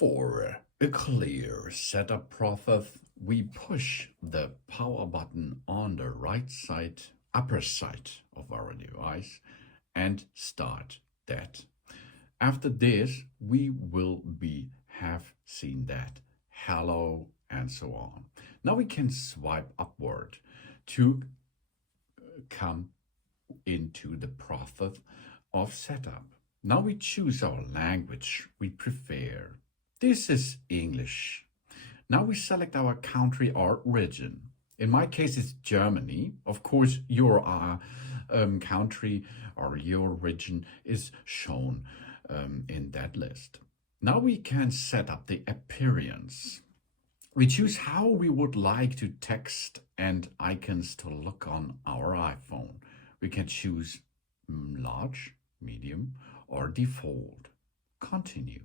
For a clear setup process, we push the power button on the right side, upper side of our device and start that. After this, we will have seen that hello and so on. Now we can swipe upward to come into the process of setup. Now we choose our language we prefer. This is English. Now we select our country or region. In my case, it's Germany. Of course, your country or your region is shown in that list. Now we can set up the appearance. We choose how we would like to text and icons to look on our iPhone. We can choose large, medium, or default. Continue.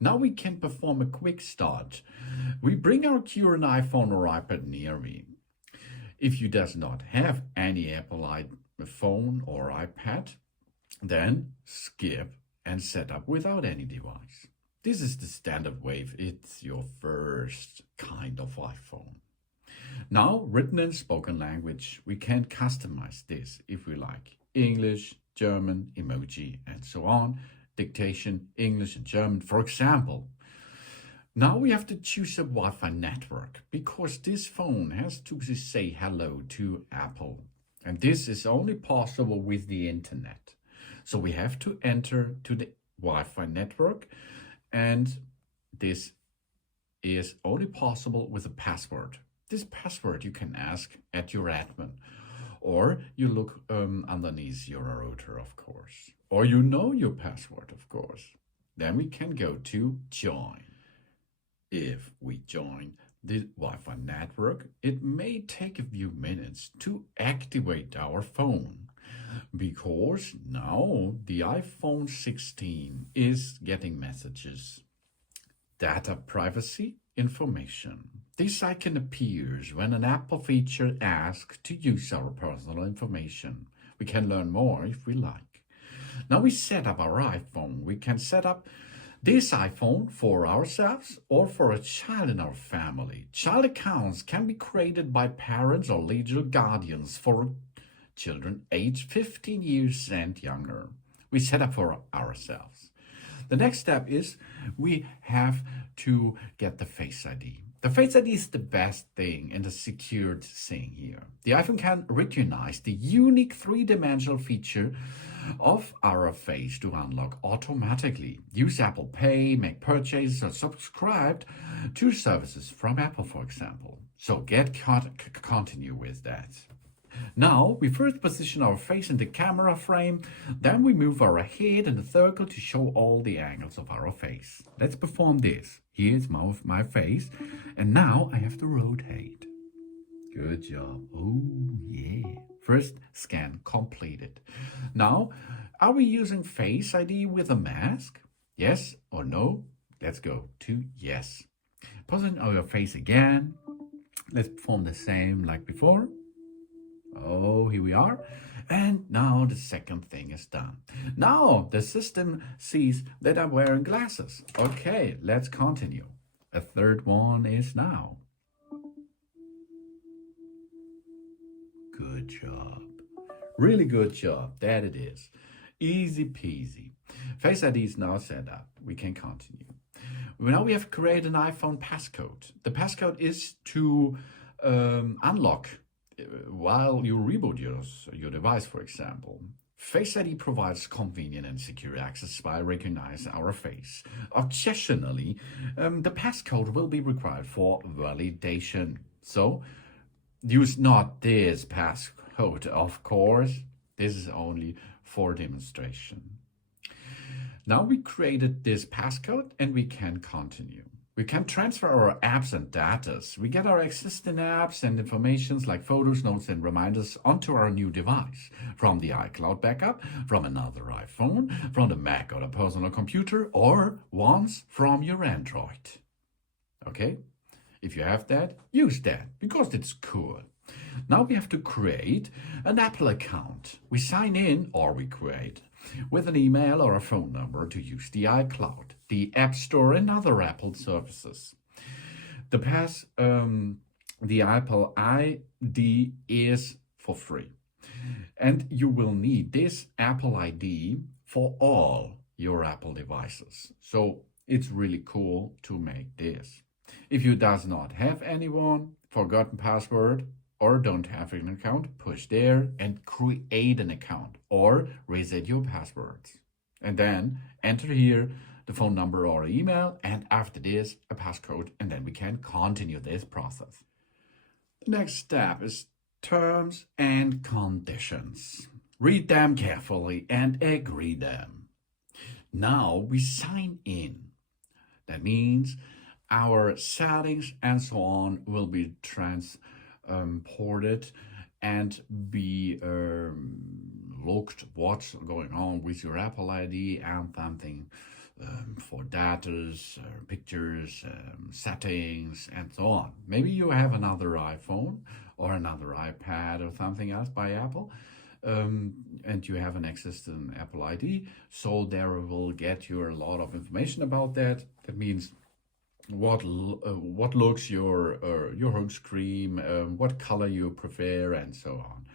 Now we can perform a quick start. We bring our current iPhone or iPad near me. If you does not have any Apple iPhone or iPad, then skip and set up without any device. This is the standard way if it's your first kind of iPhone. Now, written and spoken language, we can customize this if we like. English, German, emoji, and so on. Dictation, English and German, for example. Now we have to choose a Wi-Fi network because this phone has to say hello to Apple. And this is only possible with the internet. So we have to enter to the Wi-Fi network, and this is only possible with a password. This password you can ask at your admin, or you look underneath your router, of course, or you know your password, of course. Then we can go to join. If we join the Wi-Fi network, it may take a few minutes to activate our phone because now the iPhone 16 is getting messages. Data privacy information. This icon appears when an Apple feature asks to use our personal information. We can learn more if we like. Now we set up our iPhone. We can set up this iPhone for ourselves or for a child in our family. Child accounts can be created by parents or legal guardians for children aged 15 years and younger. We set up for ourselves. The next step is we have to get the Face ID. The Face ID is the best thing and the secured thing here. The iPhone can recognize the unique three-dimensional feature of our face to unlock automatically. Use Apple Pay, make purchases, or subscribe to services from Apple, for example. So continue with that. Now, we first position our face in the camera frame, then we move our head in a circle to show all the angles of our face. Let's perform this. Here's my face, and now I have to rotate. Good job. Oh, yeah. First scan completed. Now, are we using Face ID with a mask? Yes or no? Let's go to yes. Position our face again. Let's perform the same like before. Oh, here we are. And now the second thing is done. Now the system sees that I'm wearing glasses. Okay, let's continue. A third one is now. Good job. Really good job. That it is. Easy peasy. Face ID is now set up. We can continue. Now we have created an iPhone passcode. The passcode is to unlock while you reboot your device, for example. Face ID provides convenient and secure access by recognizing our face. Occasionally, the passcode will be required for validation. So, use not this passcode, of course. This is only for demonstration. Now we created this passcode and we can continue. We can transfer our apps and data. We get our existing apps and informations like photos, notes, and reminders onto our new device. From the iCloud backup, from another iPhone, from the Mac or the personal computer, or once from your Android. Okay? If you have that, use that, because it's cool. Now we have to create an Apple account. We sign in or we create with an email or a phone number to use the iCloud, the App Store, and other Apple services. The Apple ID is for free. And you will need this Apple ID for all your Apple devices. So it's really cool to make this. If you does not have anyone, forgotten password, or don't have an account, push there and create an account or reset your passwords. And then enter here the phone number or email, and after this, a passcode, and then we can continue this process. The next step is terms and conditions. Read them carefully and agree them. Now we sign in. That means our settings and so on will be transported and be looked what's going on with your Apple ID and something for data, pictures, settings, and so on. Maybe you have another iPhone or another iPad or something else by Apple, and you have an access to an Apple ID, so there will get you a lot of information about that. That means what looks your home screen, what color you prefer, and so on.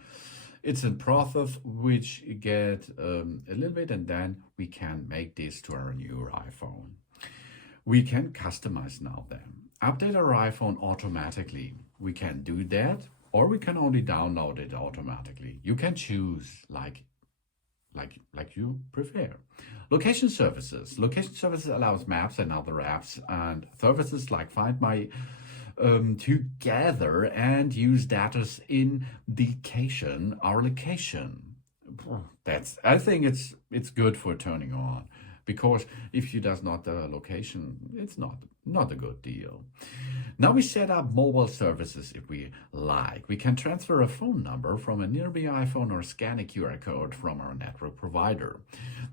It's a process which get a little bit, and then we can make this to our new iPhone. We can customize now then. Update our iPhone automatically. We can do that, or we can only download it automatically. You can choose like you prefer. Location services. Location services allows maps and other apps and services like Find My together and use data indication our location. I think it's good for turning on, because if you does not the location, it's not a good deal. Now we set up mobile services if we like. We can transfer a phone number from a nearby iPhone or scan a QR code from our network provider.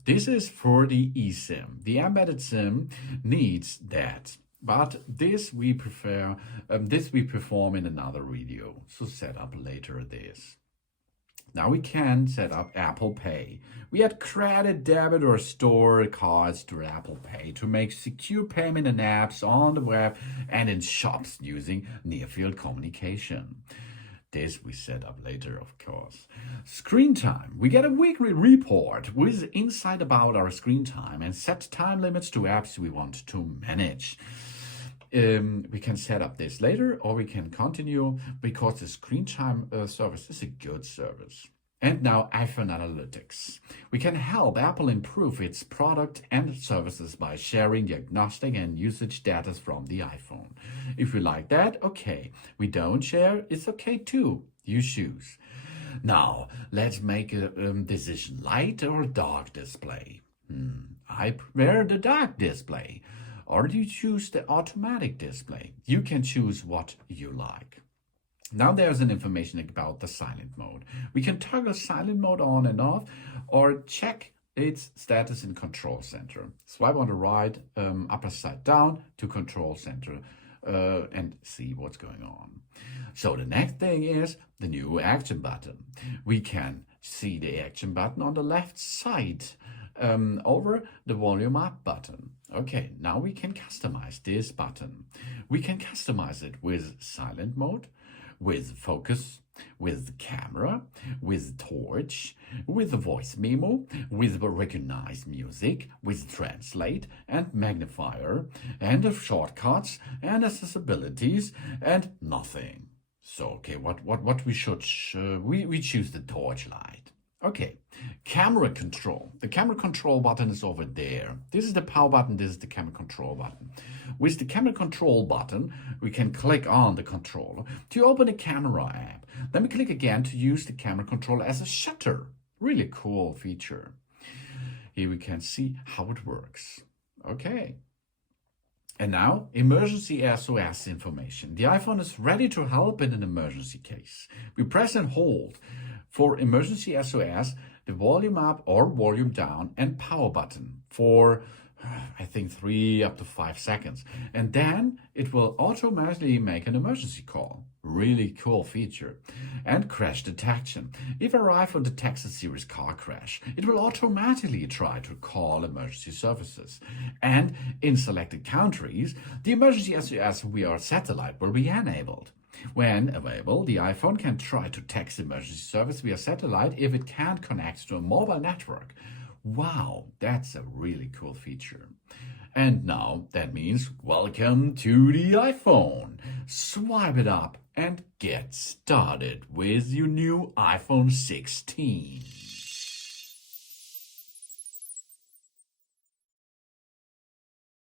This is for the eSIM. The embedded SIM needs that. But this we perform in another video, so set up later this. Now we can set up Apple Pay. We add credit, debit, or store cards to Apple Pay to make secure payment in apps on the web and in shops using near-field communication. This we set up later, of course. Screen time. We get a weekly report with insight about our screen time and set time limits to apps we want to manage. We can set up this later, or we can continue, because the screen time service is a good service. And now iPhone Analytics. We can help Apple improve its product and services by sharing diagnostic and usage data from the iPhone. If you like that, okay. We don't share, it's okay too. You choose. Now, let's make a decision. Light or dark display? I prefer the dark display. Or do you choose the automatic display? You can choose what you like. Now there's an information about the silent mode. We can toggle silent mode on and off, or check its status in Control Center. Swipe on the right upper side down to Control Center and see what's going on. So the next thing is the new action button. We can see the action button on the left side over the volume up button. Okay, now we can customize this button. We can customize it with silent mode, with focus, with camera, with torch, with voice memo, with recognize music, with translate and magnifier, and the shortcuts and accessibilities and nothing. So okay, what we should we choose the torch light. Okay, camera control. The camera control button is over there. This is the power button, this is the camera control button. With the camera control button, we can click on the controller to open the camera app. Then we click again to use the camera controller as a shutter. Really cool feature. Here we can see how it works. Okay. And now, emergency SOS information. The iPhone is ready to help in an emergency case. We press and hold for emergency SOS, the volume up or volume down and power button for, I think, 3 up to 5 seconds. And then it will automatically make an emergency call. Really cool feature. And crash detection. If your iPhone detects a serious car crash, it will automatically try to call emergency services. And in selected countries, the emergency SOS via satellite will be enabled. When available, the iPhone can try to text emergency service via satellite if it can't connect to a mobile network. Wow, that's a really cool feature. And now that means welcome to the iPhone. Swipe it up and get started with your new iPhone 16.